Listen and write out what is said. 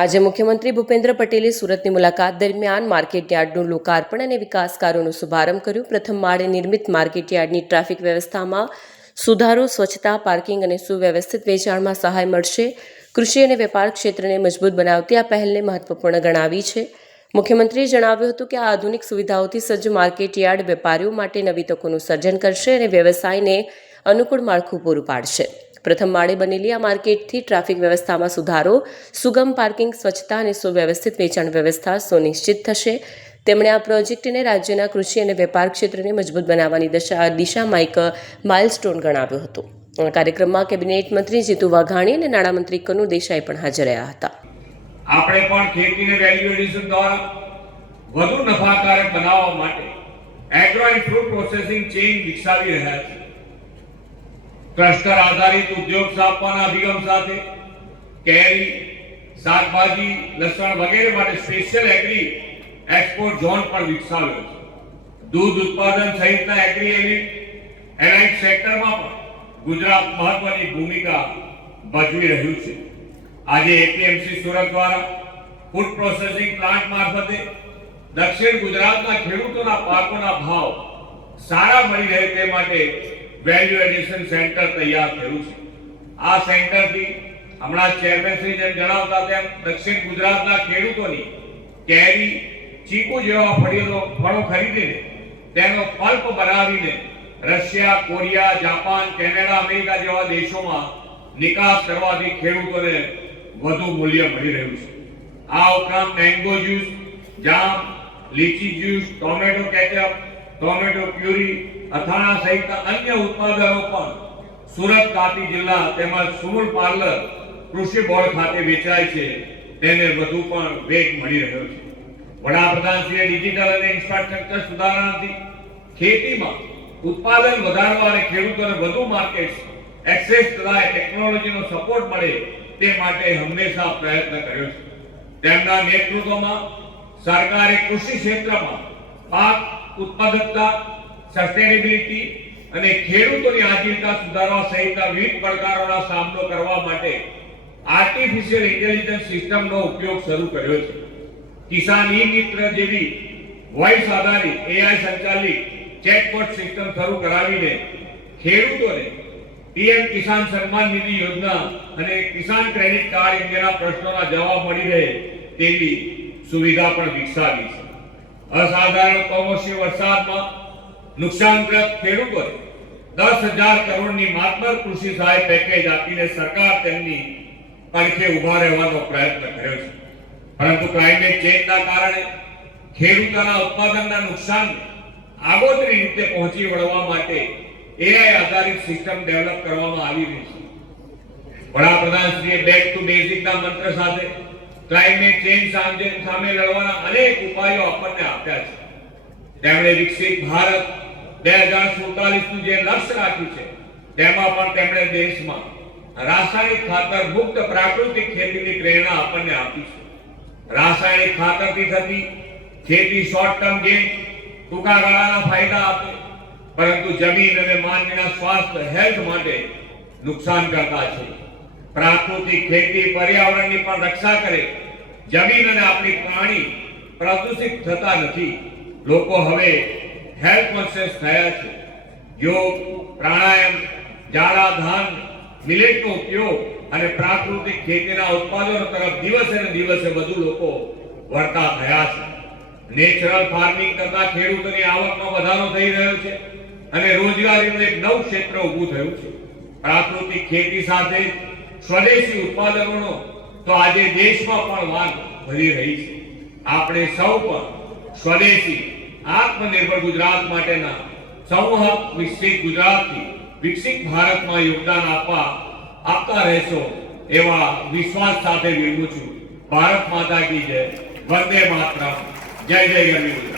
આજે મુખ્યમંત્રી ભૂપેન્દ્ર પટેલે સુરતની મુલાકાત દરમિયાન માર્કેટયાર્ડનું લોકાર્પણ અને વિકાસ કાર્યોનો શુભારંભ કર્યો। પ્રથમ માળે નિર્મિત માર્કેટયાર્ડની ટ્રાફિક વ્યવસ્થામાં સુધારો, સ્વચ્છતા, પાર્કિંગ અને સુવ્યવસ્થિત વેચાણમાં સહાય મળશે। કૃષિ અને વેપાર ક્ષેત્રને મજબૂત બનાવતી આ પહેલને મહત્વપૂર્ણ ગણાવી છે। મુખ્યમંત્રીએ જણાવ્યું હતું કે આ આધુનિક સુવિધાઓથી સજ્જ માર્કેટયાર્ડ વેપારીઓ માટે નવી તકોનું સર્જન કરશે અને વ્યવસાયને અનુકૂળ માળખું પૂરું પાડશે। પ્રથમ માળે બનેલી આ માર્કેટથી ટ્રાફિક વ્યવસ્થામાં સુધારો, સુગમ પાર્કિંગ, સ્વચ્છતા અને સુવ્યવસ્થિત વેચાણ વ્યવસ્થા સુનિશ્ચિત થશે। તેમણે આ પ્રોજેક્ટને રાજ્યના કૃષિ અને વેપાર ક્ષેત્રને મજબૂત બનાવવાની દિશામાં એક માઇલસ્ટોન ગણાવ્યો હતો। આ કાર્યક્રમમાં કેબિનેટ મંત્રી જીતુ વાઘાણી અને નાણામંત્રી કનુ દેસાઈ પણ હાજર રહ્યા હતા। આપણે પણ ખેતીને વેલ્યુ એડિશન દ્વારા વધુ નફાકારક બનાવવા માટે agro and food processing chain વિકસાવી રહ્યા છીએ। ક્લસ્ટર આધારિત ઉદ્યોગ સ્થાપવાના અભિગમ સાથે કેરી, શાકભાજી, લસણ વગેરે માટે સ્પેશિયલ એગ્રી એક્સપોર્ટ ઝોન પણ વિકસાવ્યો છે। દૂધ ઉત્પાદન સહિતના એગ્રી એલાઇડ સેક્ટરમાં પણ ગુજરાત મહત્વની ભૂમિકા ભજવી રહ્યું છે। આજે એપીએમસી સુરત દ્વારા ફૂડ પ્રોસેસિંગ પ્લાન્ટ મારફતે દક્ષિણ ગુજરાતના ખેડૂતોના પાકોના ભાવ સારા મળી રહે તે માટે વેલ્યુ એડિશન સેન્ટર તૈયાર થયું છે। આ સેન્ટરથી હમણાં ચેરમેન શ્રી જેમ જણાવતા તેમ દક્ષિણ ગુજરાતના ખેડૂતોની કેરી, ચીકુ જેવા ફળો ખરીદીને તેનો પલ્પ બનાવીને Russia, Korea, Japan, Canada, America જેવા દેશોમાં નિકાસ કરવાથી ખેડૂતોને વધુ મૂલ્ય મળી રહ્યું છે। આ ઉપરાંત mango juice, jam, lychee juice, tomato ketchup, tomato puree, અથાણા સહિતના અન્ય ઉત્પાદનો પણ સુરત, તાપી જિલ્લા તેમજ સુમૂલ પાર્લર કૃષિ બોર્ડ ખાતે વેચાય છે। તેને વધુ પણ વેગ મળી રહ્યો છે। વડાપ્રધાનશ્રીએ ડિજિટલ અને ઇન્ફ્રાસ્ટ્રક્ચર સુધારણાથી ખેતીમાં ઉત્પાદન વધારવા અને ખેડૂતોને વધુ માર્કેટ એક્સેસ તથા ટેકનોલોજીનો સપોર્ટ મળે તે માટે હંમેશા પ્રયત્ન કર્યો છે। તેમના નેતૃત્વમાં સરકારે કૃષિ ક્ષેત્રમાં પાક ઉત્પાદકતા, સસ્ટેનેબિલિટી અને ખેડૂતોની આજીવિકા સુધારવા સહિતના વિવિધ પડકારોનો સામનો કરવા માટે આર્ટિફિશિયલ ઇન્ટેલિજન્સ સિસ્ટમનો ઉપયોગ શરૂ કર્યો છે। કિસાન ઈ-મિત્ર જેવી વોઇસ આધારિત એઆઈ સંચાલિત ચેટબોટ સિસ્ટમ શરૂ કરાવીને ખેડૂતોને પીએમ કિસાન સન્માન નિધિ યોજના અને કિસાન ક્રેડિટ કાર્ડ અંગેના પ્રશ્નોના જવાબ મળી રહે તેવી સુવિધા પણ વિકસાવી છે। અસાધારણ કમોસમી વરસાદમાં નુકસાનગ્રસ્ત ખેડૂતોને 10,000 કરોડની માતબર કૃષિ સહાય પેકેજ આપીને સરકાર તેમની પડખે ઉભા રહેવાનો પ્રયત્ન કર્યો છે। પરંતુ ક્લાઇમેટ ચેન્જના કારણે ખેડૂતોના ઉત્પાદનના નુકસાનને આગોતરી રીતે પહોંચી વળવા માટે એઆઈ આધારિત સિસ્ટમ ડેવલપ કરવામાં આવી રહી છે। વડાપ્રધાનશ્રીએ બેક ટુ બેઝિકના મંત્ર સાથે ક્લાઇમેટ ચેન્જ સામે લડવાના અનેક ઉપાયો આપણને આપ્યા છે। તેમણે વિકસિત ભારત 2047નું જે લક્ષ્ય રાખ્યું છે તેમાં પણ તેમણે દેશમાં રાસાયણિક ખાતર મુક્ત પ્રાકૃતિક ખેતીની પ્રેરણા આપણને આપી છે। રાસાયણિક ખાતરથી થતી ખેતી શોર્ટ ટર્મ ગેઇન, ટૂંકા ગાળાના ફાયદા આપે, પરંતુ જમીન અને માનવીના સ્વાસ્થ્ય હેલ્થ માટે નુકસાન કરતા છે। પ્રાકૃતિક ખેતી પર્યાવરણની પણ રક્ષા કરે, જમીન અને આપણી પ્રાણી પ્રદૂષિત થતા નથી। લોકો હવે હેલ્થ કોન્શિયસ થયા છે। યોગ, પ્રાણાયામ, જાડા ધાન, મિલેટનો ઉપયોગ અને પ્રાકૃતિક ખેતીના ઉત્પાદનો તરફ દિવસે ને દિવસે વધુ લોકો વળતા થયા છે। નેચરલ ફાર્મિંગ કરતા ખેડૂતોની આવકમાં વધારો થઈ રહ્યો છે અને રોજગારીનું એક નવું ક્ષેત્ર ઊભું થયું છે। પ્રાકૃતિક ખેતી સાથે સ્વદેશી ઉત્પાદનોનો તો આજે દેશમાં પણ માંગ વધી રહી છે। આપણે સૌ પણ સ્વદેશી આત્મનિર્ભર ગુજરાત માટેના સંવાહક વિકસિત ગુજરાતથી વિકસિત ભારતમાં યોગદાન આપતા રહેશો એવા વિશ્વાસ સાથે વિરમું છું। ભારત માતા કી જય, વંદે માતરમ, જય જય ગરવી।